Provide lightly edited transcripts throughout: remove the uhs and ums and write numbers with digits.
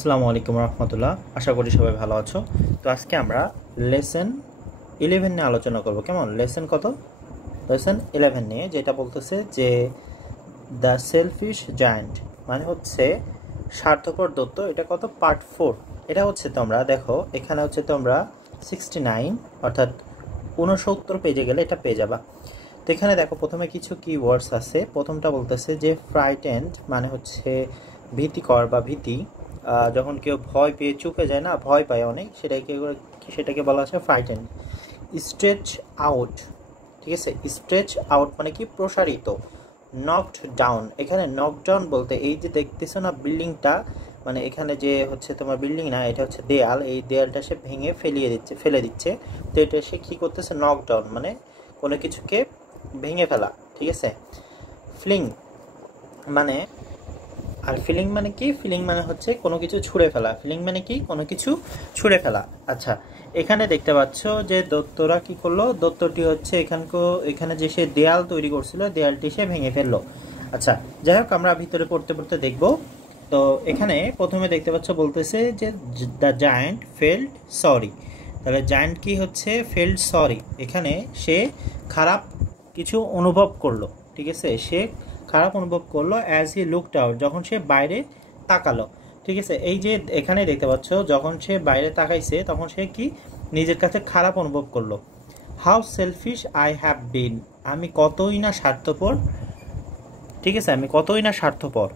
আসসালামু আলাইকুম রহমতুল্লাহ। আশা করি সবাই ভালো আছো। তো আজকে আমরা লেসন 11 নিয়ে আলোচনা করব। কেমন? লেসন কত? লেসন 11 নিয়ে, যেটা বলতেছে যে দ্য সেলফিশ জায়ান্ট, মানে হচ্ছে স্বার্থপর দৈত্য। এটা কত? পার্ট 4। এটা হচ্ছে তোমরা দেখো, এখানে হচ্ছে তোমরা 69 অর্থাৎ 69 পেজে গেলে এটা পেয়ে যাবা। তো এখানে দেখো প্রথমে কিছু কিওয়ার্ডস আছে। প্রথমটা বলতেছে যে ফ্রাইটেন্ড, মানে হচ্ছে ভীতিকর বা ভীতি। যখন কেউ ভয় পেয়ে চুপে যায় না, ভয় পায় অনেক, সেটাকে বলা হচ্ছে ফ্রাইটেন্ড। স্ট্রেচ আউট, ঠিক আছে? স্ট্রেচ আউট মানে কি? প্রসারিত। নকড ডাউন, এখানে নক ডাউন বলতে এই যে দেখতেছো না বিল্ডিংটা, মানে এখানে যে হচ্ছে তোমার বিল্ডিং না, এটা হচ্ছে দেয়াল। এই দেয়ালটা সে ভেঙে ফেলে দিচ্ছে। তো এটা সে কী করতেছে? নক ডাউন মানে কোনো কিছুকে ভেঙে ফেলা, ঠিক আছে? ফ্লিং মানে, আর ফিলিং মানে কি? ফিলিং মানে হচ্ছে কোনো কিছু ছুঁড়ে ফেলা। ফিলিং মানে কি? কোনো কিছু ছুঁড়ে ফেলা। আচ্ছা, এখানে দেখতে পাচ্ছ যে দৈত্যরা কি করলো? দৈত্যটি হচ্ছে এখানে যে সে দেয়াল তৈরি করছিল, দেয়ালটি সে ভেঙে ফেললো। আচ্ছা, যাই হোক, আমরা ভিতরে পড়তে পড়তে দেখব। তো এখানে প্রথমে দেখতে পাচ্ছ বলতেছে যে দ্য জায়ান্ট ফেল্ড সরি। তাহলে জায়ান্ট কি হচ্ছে? Felt sorry. এখানে সে খারাপ কিছু অনুভব করলো, ঠিক আছে? সে খারাপ অনুভব করলো অ্যাজ হি লুকড আউট, যখন সে বাইরে তাকালো, ঠিক আছে? এই যে এখানে দেখতে পাচ্ছ, যখন সে বাইরে তাকাইছে তখন সে কি নিজের কাছে খারাপ অনুভব করলো। How selfish I have been, আমি কতই না স্বার্থপর, ঠিক আছে? আমি কতই না স্বার্থপর।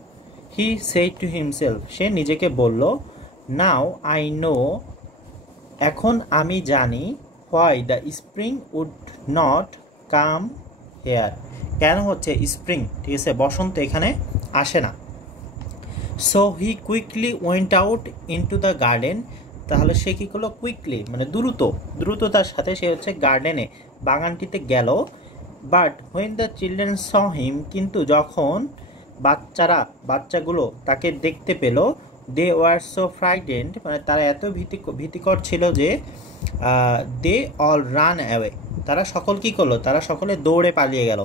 হি সেড টু হিমসেলফ, সে নিজেকে বলল। নাও আই নো, এখন আমি জানি। Why the spring would not come here, কেন হচ্ছে স্প্রিং, ঠিক আছে, বসন্ত এখানে আসে না। So he quickly went out into the garden, তাহলে সে কী করলো? কুইকলি মানে দ্রুততার সাথে সে হচ্ছে গার্ডেনে, বাগানটিতে গেল। But when the children saw him, কিন্তু যখন বাচ্চাগুলো তাকে দেখতে পেল, দে ওয়ার সো ফ্রাইটেন্ড, মানে তারা এত ভীতিকর ছিল যে দে অল রান অ্যাওয়ে, তারা সকল কী করলো? তারা সকলে দৌড়ে পালিয়ে গেল।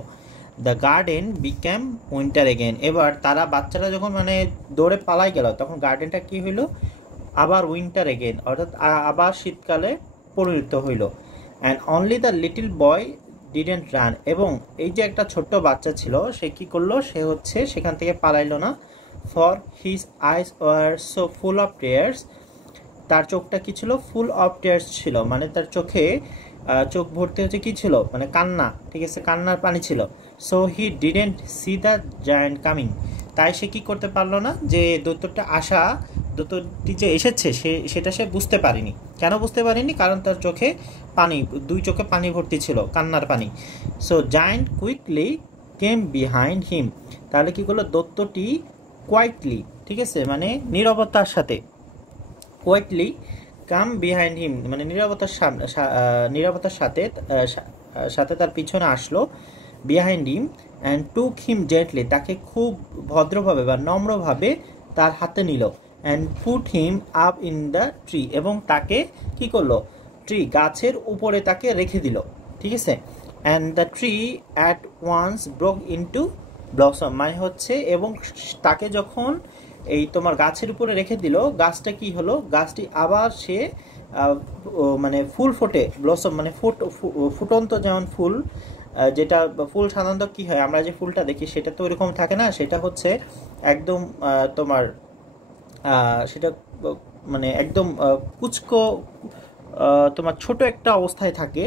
দ্য গার্ডেন বিক্যাম উইন্টার এগেন, এবার বাচ্চারা যখন মানে দৌড়ে পালাই গেল, তখন গার্ডেনটা কি হইল? আবার উইন্টার এগেন, অর্থাৎ আবার শীতকালে পরিণত হইল। And only the little boy didn't run, এবং এই যে একটা ছোট্ট বাচ্চা ছিল, সে কি করলো? সে হচ্ছে সেখান থেকে পালাইলো না। For his eyes were so full of tears, তার চোখটা কি ছিল? ফুল অফ টিয়ার্স ছিল, মানে তার চোখে চোখ ভর্তি হচ্ছে কি ছিল? মানে কান্না, ঠিক আছে, কান্নার পানি ছিল। So he didn't C the giant coming, তাই সে কি করতে পারলো না যে দৈত্যটি যে এসেছে সেটা সে বুঝতে পারেনি। কেন বুঝতে পারেনি? কারণ তার চোখে দুই চোখে পানি ভর্তি ছিল, কান্নার পানি। সো জায়ান্ট কুইকলি কেম বিহাইন্ড হিম, তাহলে কি করলো? দৈত্যটি কোয়াইটলি, ঠিক আছে, মানে নীরবতার সাথে, কোয়াইটলি কাম বিহাইন্ড হিম মানে নীরবতার সাথে তার পিছনে আসলো। Behind him and took him gently, তাকে খুব ভদ্রভাবে বা নম্রভাবে তার হাতে নিল। And put him up in the tree, এবং তাকে কি করলো? গাছের উপরে তাকে রেখে দিল, ঠিক আছে? And the tree at once broke into blossom, মানে হচ্ছে, এবং তাকে যখন এই তোমার গাছের উপরে রেখে দিল, গাছটা কি হলো? গাছটি আবার সে মানে ফুল ফোটে, ব্লসম মানে ফুটন্ত, যেমন ফুল, যেটা ফুল সাধারণত কি হয়, আমরা যে ফুলটা দেখি সেটা তো ওইরকম থাকে না, সেটা হচ্ছে একদম তোমার সেটা মানে একদম কুচকো, তোমার ছোট একটা অবস্থায় থাকে,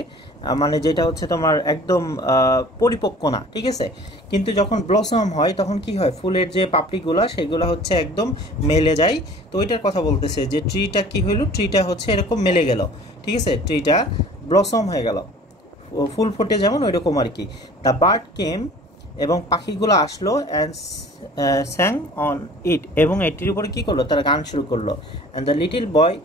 মানে যেটা হচ্ছে তোমার একদম পরিপক্ক না, ঠিক আছে? কিন্তু যখন ব্লসম হয় তখন কি হয়? ফুলের যে পাপড়িগুলো সেগুলো হচ্ছে একদম মেলে যায়। তো ওইটার কথা বলতেছে যে ট্রিটা কি হইলো? ট্রিটা হচ্ছে এরকম মেলে গেল, ঠিক আছে? ট্রিটা ব্লসম হয়ে গেল, ফুল ফুটে যেমন ওই রকম আর কি। দ্য বার্ড কেম, এবং পাখিগুলো আসলো। অ্যান্ড স্যাং অন ইট, এবং এটির উপরে কী করলো? তারা গান শুরু করলো। And the little boy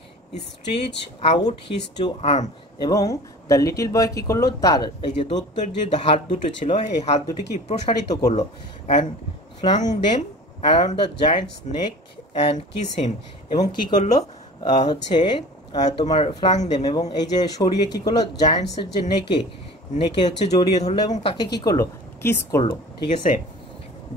stretch out his two arm, এবং দ্য লিটিল বয় কী করলো? তার এই যে দৈত্যের যে হাত দুটো ছিল, এই হাত দুটো কি প্রসারিত করলো। And flung them around the giant's neck and kiss him, এবং কী করলো? হচ্ছে তোমার ফ্লাং দেম, এবং এই যে সরিয়ে কী করলো? জায়ান্টসের যে নেকে হচ্ছে জড়িয়ে ধরলো, এবং তাকে কী করলো? কিস করলো, ঠিক আছে?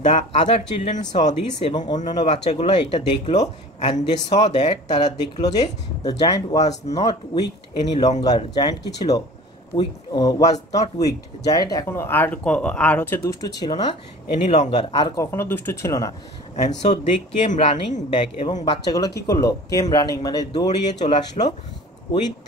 The other children saw this, এবং অন্যান্য বাচ্চাগুলো এটা দেখলো। অ্যান্ড দে স দ্যাট, তারা দেখলো যে the giant was not wicked any longer, giant কি ছিল, wick was not wicked, giant এখনো আর হচ্ছে দুষ্টু ছিল না, এনি লঙ্গার আর কখনো দুষ্টু ছিল না। And so they came running back, এবং বাচ্চাগুলো কি করলো, কেম রানিং মানে দৌড়িয়ে চলে আসলো, with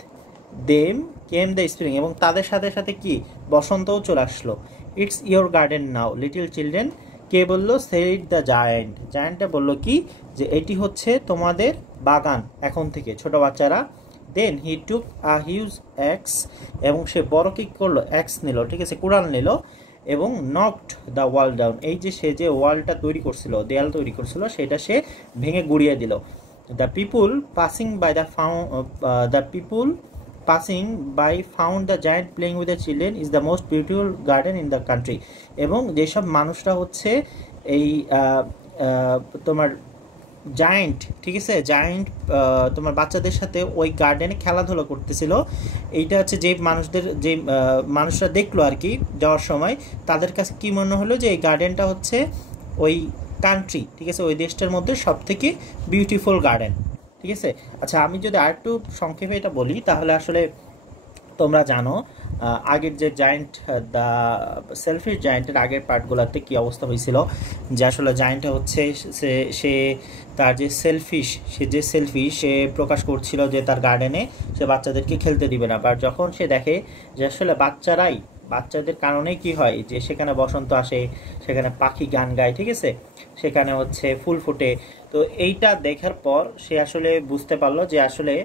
them came the spring, এবং তাদের সাথে সাথে কি বসন্তও চলে আসলো। It's your garden now little children, কে বললো, সেইড দ্য জায়ান্ট, জায়ান্টটা বললো কি, যে এটি হচ্ছে তোমাদের বাগান এখন থেকে, ছোট বাচ্চারা। দেন হি টুক আ হিউজ অ্যাক্স, এবং সে বড় কি করলো, অ্যাক্স নিল, ঠিক আছে, কুড়াল নিল, এবং নকড দ্য ওয়াল ডাউন, এই যে সে যে ওয়ালটা তৈরি করছিল, দেয়াল তৈরি করছিল, সেটা সে ভেঙে গুড়িয়ে দিল। The people passing by the people passing by found the giant playing with the children is the most beautiful garden in the country, এবং যেসব মানুষরা হচ্ছে এই তোমার জায়ান্ট, ঠিক আছে, জায়ান্ট তোমার বাচ্চাদের সাথে ওই গার্ডেনে খেলাধুলা করতেছিল, এইটা হচ্ছে যে মানুষরা দেখলো আর কি যাওয়ার সময়, তাদের কাছে কি মনে হলো যে এই গার্ডেনটা হচ্ছে ওই কান্ট্রি, ঠিক আছে, ওই দেশটার মধ্যে সব থেকে বিউটিফুল গার্ডেন, ঠিক আছে। আচ্ছা, আমি যদি আরেকটু সংক্ষেপে এটা বলি, তাহলে আসলে তোমরা জানো আগের যে জায়ান্ট, দ্য সেলফিশ জায়ান্টের আগের পার্টগুলোতে কী অবস্থা হয়েছিল, যে আসলে জায়ান্টটা হচ্ছে সে তার যে সেলফিশ, সে প্রকাশ করছিল যে তার গার্ডেনে সে বাচ্চাদেরকে খেলতে দিবে না, বাট যখন সে দেখে যে আসলে বাচ্চাদের কারণে কি হয়, যে সেখানে বসন্ত আসে, সেখানে পাখি গান গায়, ঠিক আছে, সেখানে হচ্ছে ফুল ফোটে, তো এইটা দেখার পর সে আসলে বুঝতে পারলো যে আসলে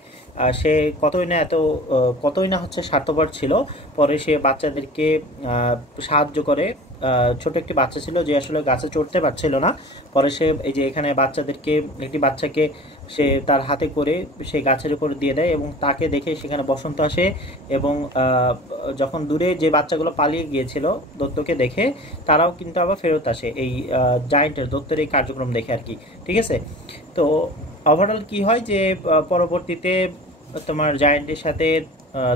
সে কতই না হচ্ছে স্বার্থপর ছিল। পরে সে বাচ্চাদেরকে সাহায্য করে, ছোট একটি বাচ্চা ছিল যে আসলে গাছে চড়তে পারছিল না, পরে সে এই যে এখানে একটি বাচ্চাকে সে তার হাতে করে সে গাছের উপর দিয়ে দেয়, এবং তাকে দেখে সেখানে বসন্ত আসে, এবং যখন দূরে যে বাচ্চাগুলো পালিয়ে গিয়েছিল দত্তকে দেখে, তারাও কিন্তু আবার ফেরত আসে এই জায়ান্টের দত্তের এই কার্যক্রম দেখে আর কি, ঠিক আছে। তো ওভারঅল কি হয় যে পরবর্তীতে তোমার জায়ান্টের সাথে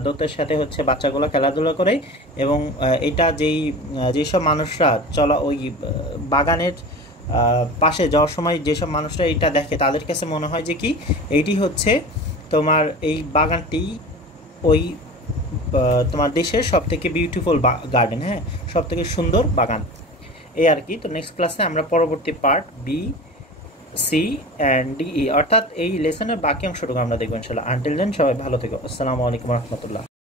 দত্তের সাথে হচ্ছে বাচ্চাগুলো খেলাধুলা করে, এবং এটা যেসব মানুষরা ওই বাগানের পাশে যাওয়ার সময় যেসব মানুষরা এটা দেখে, তাদের কাছে মনে হয় যে কি এইটি হচ্ছে তোমার এই বাগানটি ওই তোমার দেশের সব থেকে বিউটিফুল গার্ডেন, হ্যাঁ, সব থেকে সুন্দর বাগান, এই আর কি। তো নেক্সট ক্লাসে আমরা পরবর্তী part B, C and D, অর্থাৎ এই লেসনের বাকি অংশটুকু আমরা দেখবো ইনশাআল্লাহ। আনটিল দেন সবাই ভালো থেকো। আসসালামু আলাইকুম রহমতুল্লাহ।